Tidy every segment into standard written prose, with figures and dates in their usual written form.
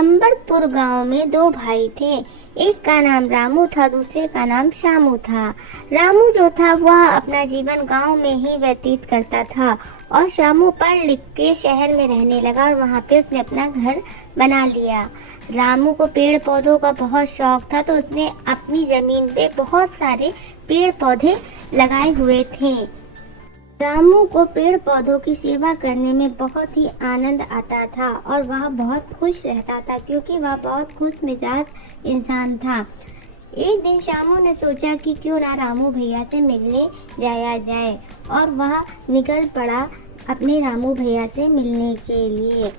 अंबरपुर गांव में दो भाई थे। एक का नाम रामू था, दूसरे का नाम श्यामू था। रामू जो था वह अपना जीवन गांव में ही व्यतीत करता था और श्यामू पढ़ लिख के शहर में रहने लगा और वहां पे उसने अपना घर बना लिया। रामू को पेड़ पौधों का बहुत शौक था, तो उसने अपनी जमीन पे बहुत सारे पेड़ पौधे लगाए हुए थे। रामू को पेड़ पौधों की सेवा करने में बहुत ही आनंद आता था और वह बहुत खुश रहता था, क्योंकि वह बहुत खुश मिजाज इंसान था। एक दिन श्यामू ने सोचा कि क्यों ना रामू भैया से मिलने जाया जाए और वह निकल पड़ा अपने रामू भैया से मिलने के लिए।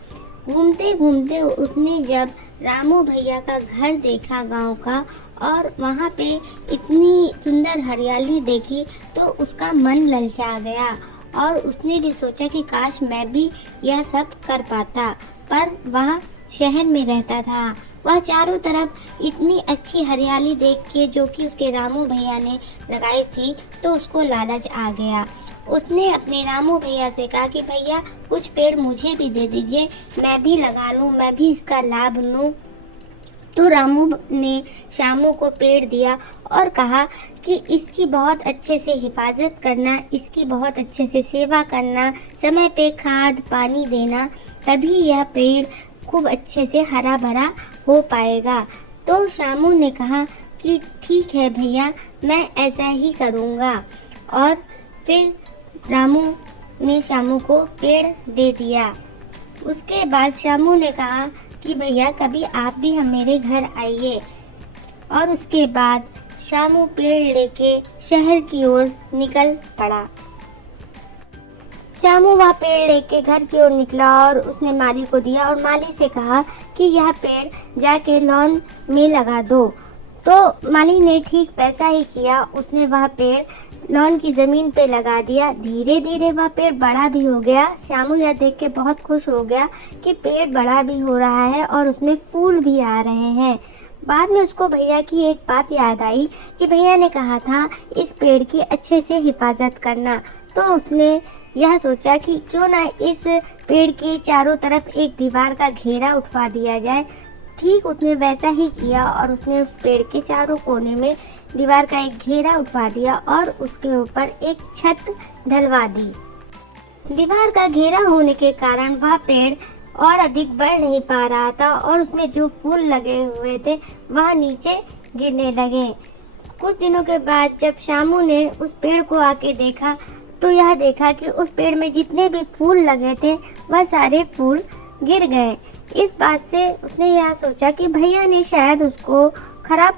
घूमते घूमते उसने जब रामू भैया का घर देखा गांव का, और वहाँ पे इतनी सुंदर हरियाली देखी, तो उसका मन ललचा गया और उसने भी सोचा कि काश मैं भी यह सब कर पाता। पर वह शहर में रहता था। वह चारों तरफ इतनी अच्छी हरियाली देख के, जो कि उसके रामू भैया ने लगाई थी, तो उसको लालच आ गया। उसने अपने रामू भैया से कहा कि भैया कुछ पेड़ मुझे भी दे दीजिए, मैं भी लगा लूँ, मैं भी इसका लाभ लूँ। तो रामू ने श्यामू को पेड़ दिया और कहा कि इसकी बहुत अच्छे से हिफाजत करना, इसकी बहुत अच्छे से सेवा करना, समय पे खाद पानी देना, तभी यह पेड़ खूब अच्छे से हरा भरा हो पाएगा। तो श्यामू ने कहा कि ठीक है भैया, मैं ऐसा ही करूँगा। और फिर रामू ने श्यामू को पेड़ दे दिया। उसके बाद श्यामू ने कहा कि भैया कभी आप भी हम मेरे घर आइए। और उसके बाद श्यामू पेड़ लेके शहर की ओर निकल पड़ा। श्यामू वह पेड़ लेके घर की ओर निकला और उसने माली को दिया और माली से कहा कि यह पेड़ जाके लॉन में लगा दो। तो माली ने ठीक वैसा ही किया। उसने वह पेड़ लॉन की ज़मीन पे लगा दिया। धीरे धीरे वह पेड़ बड़ा भी हो गया। श्यामू यह देख के बहुत खुश हो गया कि पेड़ बड़ा भी हो रहा है और उसमें फूल भी आ रहे हैं। बाद में उसको भैया की एक बात याद आई कि भैया ने कहा था इस पेड़ की अच्छे से हिफाजत करना। तो उसने यह सोचा कि क्यों ना इस पेड़ के चारों तरफ एक दीवार का घेरा उठवा दिया जाए। ठीक उसने वैसा ही किया और उसने उस पेड़ के चारों कोने में दीवार का एक घेरा उठवा दिया और उसके ऊपर एक छत ढलवा दी। दीवार का घेरा होने के कारण वह पेड़ और अधिक बढ़ नहीं पा रहा था और उसमें जो फूल लगे हुए थे वह नीचे गिरने लगे। कुछ दिनों के बाद जब श्यामू ने उस पेड़ को आके देखा, तो यह देखा कि उस पेड़ में जितने भी फूल लगे थे वह सारे फूल गिर गए। इस बात से उसने यह सोचा कि भैया ने शायद उसको खराब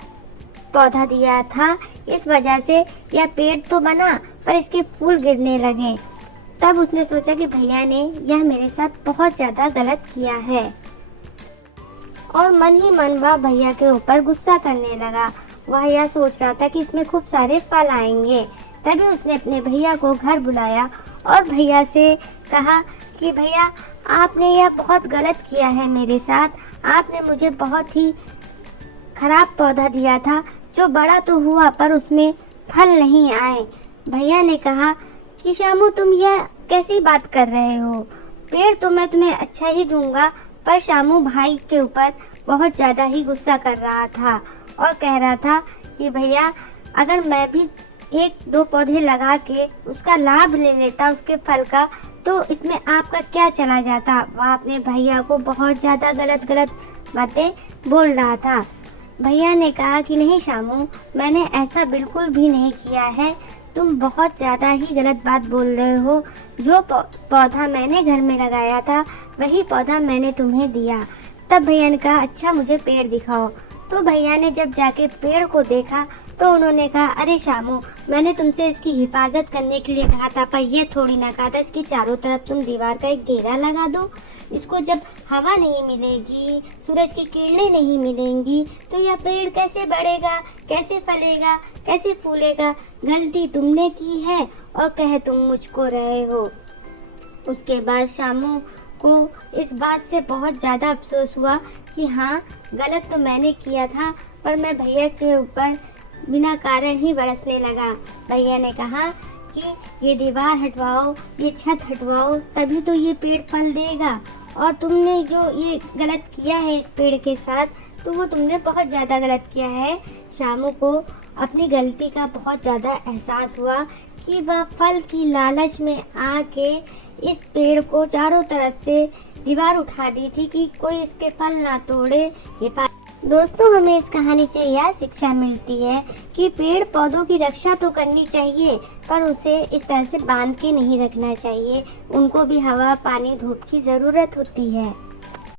पौधा दिया था, इस वजह से यह पेड़ तो बना पर इसके फूल गिरने लगे। तब उसने सोचा कि भैया ने यह मेरे साथ बहुत ज़्यादा गलत किया है और मन ही मन वह भैया के ऊपर गुस्सा करने लगा। वह यह सोच रहा था कि इसमें खूब सारे फल आएंगे। तभी उसने अपने भैया को घर बुलाया और भैया से कहा कि भैया आपने यह बहुत गलत किया है मेरे साथ। आपने मुझे बहुत ही खराब पौधा दिया था, जो बड़ा तो हुआ पर उसमें फल नहीं आए। भैया ने कहा कि श्यामू तुम यह कैसी बात कर रहे हो, पेड़ तो मैं तुम्हें अच्छा ही दूंगा। पर श्यामू भाई के ऊपर बहुत ज़्यादा ही गुस्सा कर रहा था और कह रहा था कि भैया अगर मैं भी एक दो पौधे लगा के उसका लाभ ले लेता उसके फल का, तो इसमें आपका क्या चला जाता। वह अपने भैया को बहुत ज़्यादा गलत बातें बोल रहा था। भैया ने कहा कि नहीं श्यामू, मैंने ऐसा बिल्कुल भी नहीं किया है, तुम बहुत ज़्यादा ही गलत बात बोल रहे हो। जो पौधा मैंने घर में लगाया था वही पौधा मैंने तुम्हें दिया। तब भैया ने कहा अच्छा मुझे पेड़ दिखाओ। तो भैया ने जब जाके पेड़ को देखा, तो उन्होंने कहा अरे श्यामू, मैंने तुमसे इसकी हिफाजत करने के लिए कहा था, पर ये थोड़ी ना कहा था इसकी चारों तरफ तुम दीवार का एक घेरा लगा दो। इसको जब हवा नहीं मिलेगी, सूरज की किरणें नहीं मिलेंगी, तो यह पेड़ कैसे बढ़ेगा, कैसे फलेगा, कैसे फूलेगा। गलती तुमने की है और कह तुम मुझको रहे हो। उसके बाद श्यामू को इस बात से बहुत ज़्यादा अफसोस हुआ कि हाँ गलत तो मैंने किया था, पर मैं भैया के ऊपर बिना कारण ही बरसने लगा। भैया ने कहा कि ये दीवार हटवाओ, ये छत हटवाओ, तभी तो ये पेड़ फल देगा। और तुमने जो ये गलत किया है इस पेड़ के साथ, तो वो तुमने बहुत ज़्यादा गलत किया है। शामू को अपनी गलती का बहुत ज़्यादा एहसास हुआ कि वह फल की लालच में आके इस पेड़ को चारों तरफ से दीवार उठा दी थी कि कोई इसके फल ना तोड़े। दोस्तों, हमें इस कहानी से यह शिक्षा मिलती है कि पेड़ पौधों की रक्षा तो करनी चाहिए, पर उसे इस तरह से बांध के नहीं रखना चाहिए। उनको भी हवा, पानी, धूप की ज़रूरत होती है।